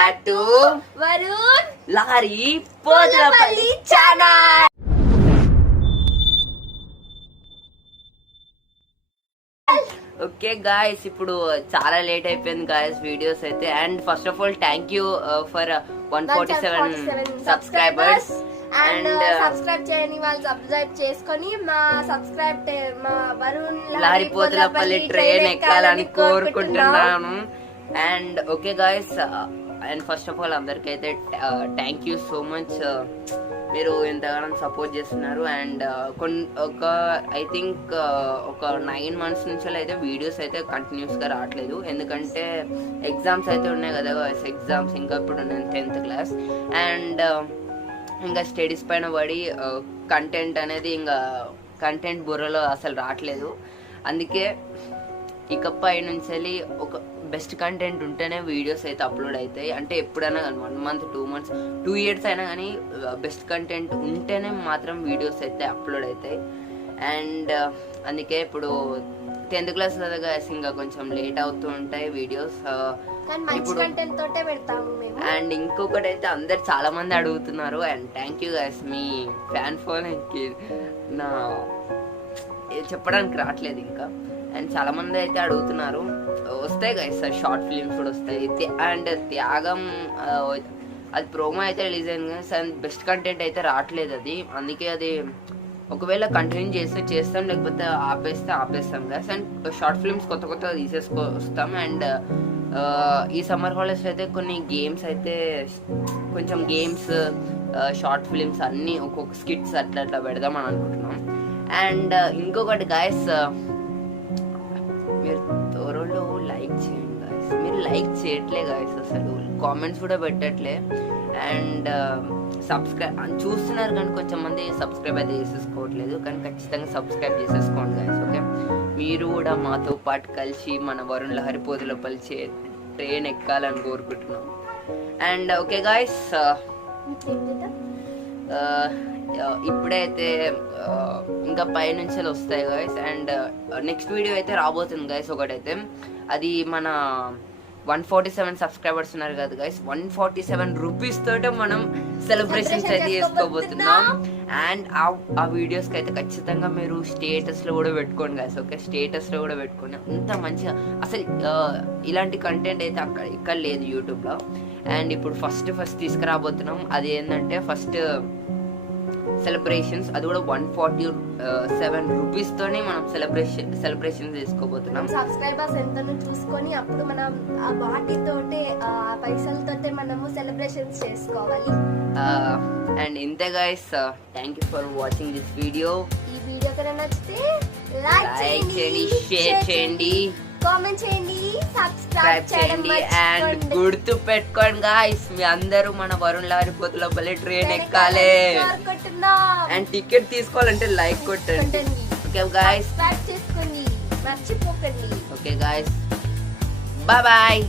back to Varun Lahari Podulapalli channel. Okay guys, ఇప్పుడు చాలా late అయిపోయింది గాయస్ వీడియోస్ అయితే. And first of all thank you for 147 subscribers. And subscribe చేయని వాళ్ళు subscribe చేసుకొని మా వరుణ్ లారీ పోతులపల్లి ట్రైన్ ఎక్కాలని కోరుకుంటున్నాను. And okay guys, and first of all అందరికైతే థ్యాంక్ యూ సో మచ్. మీరు ఎంతగానో సపోర్ట్ చేస్తున్నారు. అండ్ ఐ థింక్ ఒక 9 months నుంచి అయితే వీడియోస్ అయితే కంటిన్యూస్గా రావట్లేదు. ఎందుకంటే ఎగ్జామ్స్ అయితే ఉన్నాయి కదా, ఎగ్జామ్స్ ఇంకా ఇప్పుడు నేను 10th class. అండ్ ఇంకా స్టడీస్ పైన పడి కంటెంట్ అనేది ఇంకా కంటెంట్ బుర్రలో అసలు రావట్లేదు. అందుకే ఇకపై నుంచి వెళ్ళి ఒక బెస్ట్ కంటెంట్ ఉంటేనే వీడియోస్ అయితే అప్లోడ్ అవుతాయి. అంటే ఎప్పుడైనా కానీ 1 month 2 months 2 years అయినా కానీ బెస్ట్ కంటెంట్ ఉంటేనే మాత్రం వీడియోస్ అయితే అప్లోడ్ అవుతాయి. అండ్ అందుకే ఇప్పుడు 10th class కదా, ఇంకా కొంచెం లేట్ అవుతూ ఉంటాయి వీడియోస్. ఇప్పుడు అండ్ ఇంకొకటి అయితే అందరు చాలా మంది అడుగుతున్నారు. అండ్ థ్యాంక్ యూ గైస్, మీ ఫ్యాన్ ఫాలోయింగ్కి నా చెప్పడానికి రావట్లేదు ఇంకా. అండ్ చాలా మంది అయితే అడుగుతున్నారు. వస్తాయి గైస్ షార్ట్ ఫిలిమ్స్ కూడా వస్తాయి. అండ్ త్యాగం అది ప్రోమో అయితే రిలీజ్ అయింది కానీ అండ్ బెస్ట్ కంటెంట్ అయితే రావట్లేదు అది. అందుకే అది ఒకవేళ కంటిన్యూ చేస్తే చేస్తాం, లేకపోతే ఆపేస్తాం గైస్. అండ్ షార్ట్ ఫిల్మ్స్ కొత్త వస్తాం. అండ్ ఈ సమ్మర్ హాలిడేస్ అయితే కొన్ని గేమ్స్ అయితే కొంచెం గేమ్స్ షార్ట్ ఫిలిమ్స్ అన్నీ ఒక్కొక్క స్కిట్స్ అట్లా పెడదామని అనుకుంటున్నాం. అండ్ ఇంకొకటి గైస్, మీరు త్వరలో లైక్ చేయండి గాయస్. మీరు లైక్ చేయట్లే గాయస్, అసలు కామెంట్స్ కూడా పెట్టట్లే. అండ్ సబ్స్క్రైబ్ చూస్తున్నారు కానీ కొంచెం మంది సబ్స్క్రైబ్ అయితే చేసేసుకోవట్లేదు. కానీ ఖచ్చితంగా సబ్స్క్రైబ్ చేసేసుకోండి గాయస్. ఓకే, మీరు కూడా మాతో పాటు కలిసి మన వరుణ్ లహరి పోతులపల్లి ట్రైన్ ఎక్కాలని కోరుకుంటున్నాం. అండ్ ఓకే గాయస్, ఇప్పుడైతే ఇంకా పైనుంచి వస్తాయి గాయస్. అండ్ నెక్స్ట్ వీడియో అయితే రాబోతుంది గాయస్. ఒకటైతే అది మన 147 సబ్స్క్రైబర్స్ ఉన్నారు కదా గైస్, 147 రూపీస్ తోటే మనం సెలబ్రేషన్స్ అయితే చేసుకోబోతున్నాం. అండ్ ఆ వీడియోస్కి అయితే ఖచ్చితంగా మీరు స్టేటస్లో కూడా పెట్టుకోండి గైస్. ఓకే, స్టేటస్లో కూడా పెట్టుకోండి. అంత మంచిగా అసలు ఇలాంటి కంటెంట్ అయితే ఇక్కడ లేదు యూట్యూబ్లో. అండ్ ఇప్పుడు ఫస్ట్ తీసుకురాబోతున్నాం. అది ఏంటంటే ఫస్ట్ సెలబ్రేషన్స్, అది కూడా 147 రూపీస్ తోనే మనం సెలబ్రేషన్ చేసుకోబోతున్నాం. సబ్స్క్రైబర్స్ ఎంతనో చూసుకొని అప్పుడు మనం వాటితోటే ఆ పైసలతోటే మనము సెలబ్రేషన్స్ చేసుకోవాలి. అండ్ ఇంతే guys, thank you for watching this video. ఈ వీడియో కనుక నచ్చితే లైక్ చేయండి, షేర్ చేయండి, కామెంట్ చేయండి, సబ్స్క్రైబ్ చేయండి. అండ్ గుర్తు పెట్టుకోండి గాయ్స్, మీ అందరూ మన వరుణ్ లహరి పోతులపల్లి ట్రైన్ ఎక్కాలి. అండ్ టికెట్ తీసుకోవాలంటే లైక్ కొట్టండి. ఓకే గాయ్స్, సబ్స్క్రైబ్ చేసుకోండి, మర్చిపోకండి. Okay guys, bye bye.